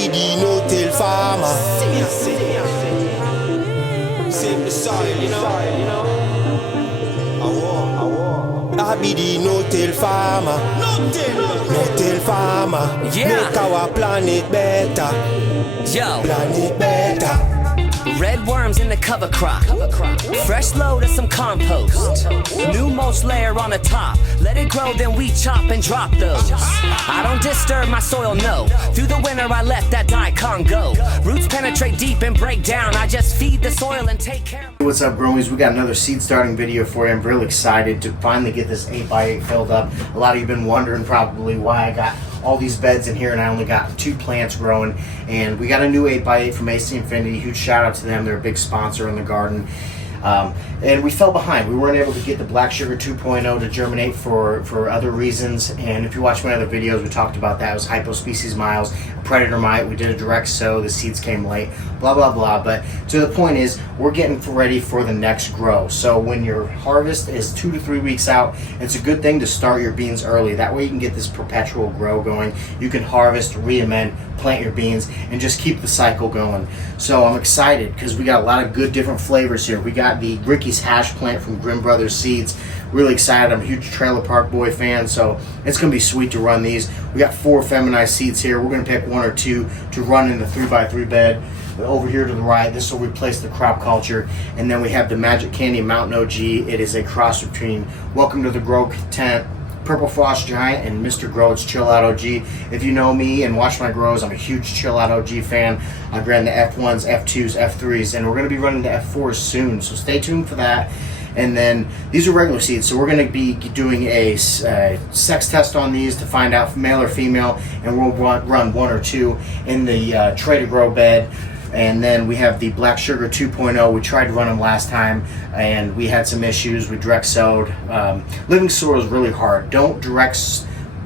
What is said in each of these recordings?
Abidi no tell farmer. Save the soil, you know. Abidi no tell farmer. No tell farmer. Yeah. Make our planet better. Yo, Planet better. red worms in the cover crop. Fresh load of some compost. New mulch layer on the top. Let it grow, then we chop and drop those. I don't disturb my soil, no. Through the winter I let that daikon go. Roots penetrate deep and break down. I just feed the soil and take care of. What's up, Bromies? We got another seed starting video for you. I'm really excited to finally get this 8x8 filled up. A lot of you have been wondering probably why I got all these beds in here and I only got 2 plants growing. And we got a new 8x8 from AC Infinity. Huge shout out to them. They're a big sponsor in the garden. And we fell behind. We weren't able to get the Black Sugar 2.0 to germinate for other reasons. And if you watch my other videos, we talked about that. It was hypospecies miles, predator mite. We did a direct sow. The seeds came late, blah, blah, blah. But to the point is, we're getting ready for the next grow. So when your harvest is 2 to 3 weeks out, it's a good thing to start your beans early. That way you can get this perpetual grow going. You can harvest, re-amend, plant your beans, and just keep the cycle going. So I'm excited because we got a lot of good different flavors here. We got the Ricky's Hash plant from Grimm Brothers Seeds. Really excited. I'm a huge Trailer Park Boy fan, so it's going to be sweet to run these. We got 4 feminized seeds here. We're going to pick 1 or 2 to run in the 3x3 bed. Over here to the right, this will replace the crop culture. And then we have the Magic Candy Mountain OG. It is a cross between Welcome to the Grow Tent, Purple Frost Giant, and Mr. Grow. It's Chill Out OG. If you know me and watch my grows, I'm a huge Chill Out OG fan. I've ran the F1s, F2s, F3s, and we're going to be running the F4s soon, so stay tuned for that. And then these are regular seeds, so we're going to be doing a sex test on these to find out male or female, and we'll run 1 or 2 in the tray to grow bed. And then we have the Black Sugar 2.0. We tried to run them last time and we had some issues. We direct sowed. Living soil is really hard. Don't direct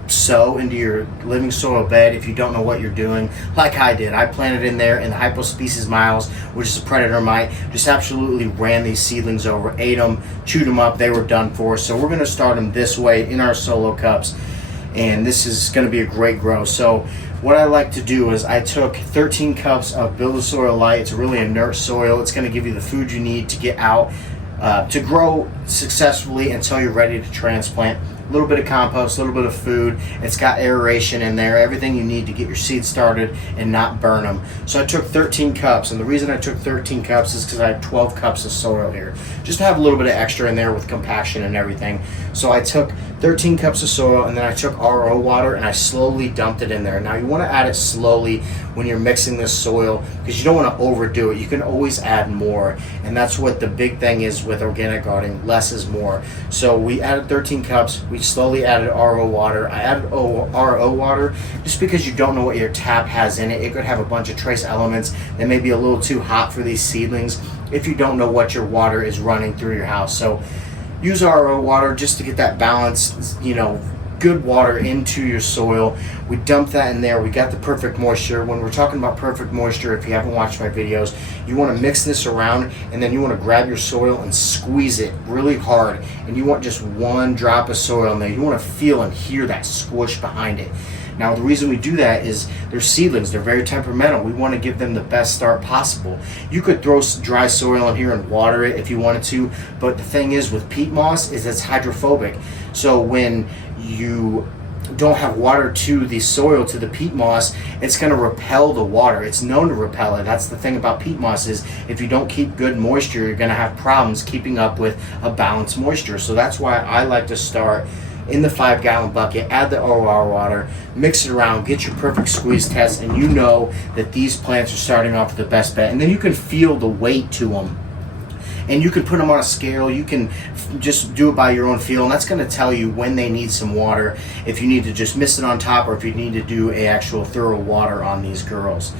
sow into your living soil bed if you don't know what you're doing, like I did. I planted in there in the hypospecies miles, which is a predator mite. Just absolutely ran these seedlings over, ate them, chewed them up. They were done for. So we're going to start them this way in our solo cups, and this is going to be a great grow. So what I like to do is I took 13 cups of Build a Soil Light. It's a really inert soil. It's going to give you the food you need to get out to grow successfully until you're ready to transplant. A little bit of compost, a little bit of food. It's got aeration in there, everything you need to get your seeds started and not burn them. So I took 13 cups, and the reason I took 13 cups is because I have 12 cups of soil here, just to have a little bit of extra in there with compaction and everything. So I took 13 cups of soil, and then I took RO water and I slowly dumped it in there. Now you want to add it slowly when you're mixing this soil because you don't want to overdo it. You can always add more, and that's what the big thing is with organic gardening. Less is more. So we added 13 cups. We slowly added RO water. I added RO water just because you don't know what your tap has in it. It could have a bunch of trace elements that may be a little too hot for these seedlings if you don't know what your water is running through your house. So use RO water just to get that balance, good water into your soil. We dumped that in there. We got the perfect moisture. When we're talking about perfect moisture, if you haven't watched my videos, you want to mix this around, and then you want to grab your soil and squeeze it really hard, and you want just 1 drop of soil in there. You want to feel and hear that squish behind it. Now the reason we do that is they're seedlings, they're very temperamental. We want to give them the best start possible. You could throw dry soil in here and water it if you wanted to, but the thing is with peat moss is it's hydrophobic. So when you don't have water to the soil, to the peat moss, it's going to repel the water. It's known to repel it. That's the thing about peat moss is if you don't keep good moisture, you're going to have problems keeping up with a balanced moisture. So that's why I like to start in the 5-gallon bucket, add the OR water, mix it around, get your perfect squeeze test, and you know that these plants are starting off with the best bet. And then you can feel the weight to them. And you can put them on a scale. You can just do it by your own feel, and that's going to tell you when they need some water, if you need to just mist it on top, or if you need to do a actual thorough water on these girls.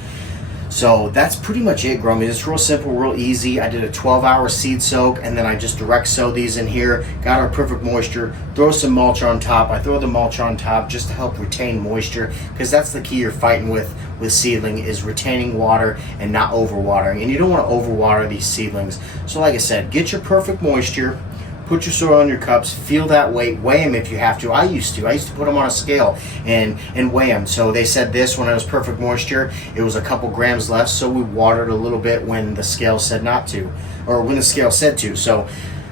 So that's pretty much it, Gromies. It's real simple, real easy. I did a 12-hour seed soak, and then I just direct sow these in here, got our perfect moisture, throw some mulch on top. I throw the mulch on top just to help retain moisture, because that's the key you're fighting with seedling, is retaining water and not overwatering. And you don't want to overwater these seedlings. So like I said, get your perfect moisture, Put your soil in your cups, feel that weight, weigh them if you have to. I used to put them on a scale and weigh them. So they said this, when it was perfect moisture, it was a couple grams less, so we watered a little bit when the scale said not to, or when the scale said to. So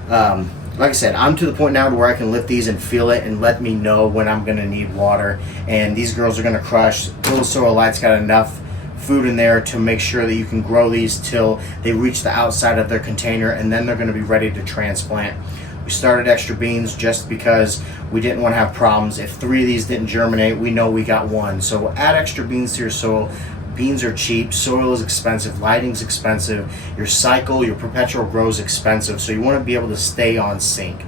like I said, I'm to the point now to where I can lift these and feel it and let me know when I'm gonna need water. And these girls are gonna crush. Little Soil Light's got enough food in there to make sure that you can grow these till they reach the outside of their container, and then they're gonna be ready to transplant. We started extra beans just because we didn't want to have problems. If 3 of these didn't germinate, we know we got 1. So add extra beans to your soil. Beans are cheap, soil is expensive, lighting's expensive, your cycle, your perpetual grow is expensive, so you want to be able to stay on sync.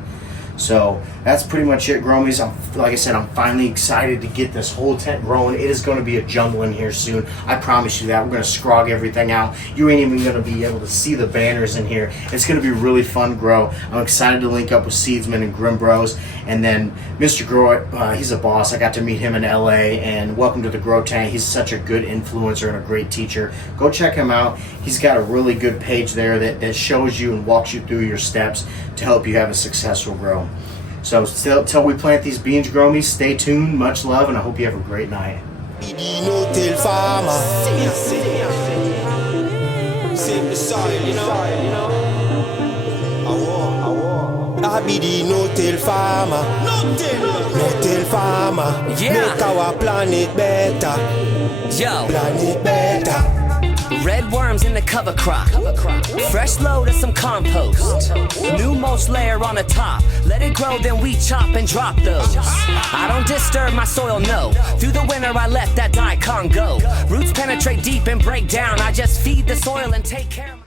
So that's pretty much it, Gromies. Like I said, I'm finally excited to get this whole tent growing. It is going to be a jungle in here soon. I promise you that. We're going to scrog everything out. You ain't even going to be able to see the banners in here. It's going to be really fun to grow. I'm excited to link up with Seedsman and Grim Bros. And then Mr. Grow, he's a boss. I got to meet him in LA, and welcome to the Grow Tank. He's such a good influencer and a great teacher. Go check him out. He's got a really good page there that shows you and walks you through your steps to help you have a successful grow. So till we plant these beans, Gromies, stay tuned. Much love, and I hope you have a great night. BD no tell farmer. Save the soil, you know. BD no tell farmer. No tell farmer. Yeah. Make our planet better. Yo, Planet better. red worms in the cover crop. Fresh load of some compost. New mulch layer on the top. Let it grow, then we chop and drop those. I don't disturb my soil, no. Through the winter I let that daikon go. Roots penetrate deep and break down. I just feed the soil and take care of my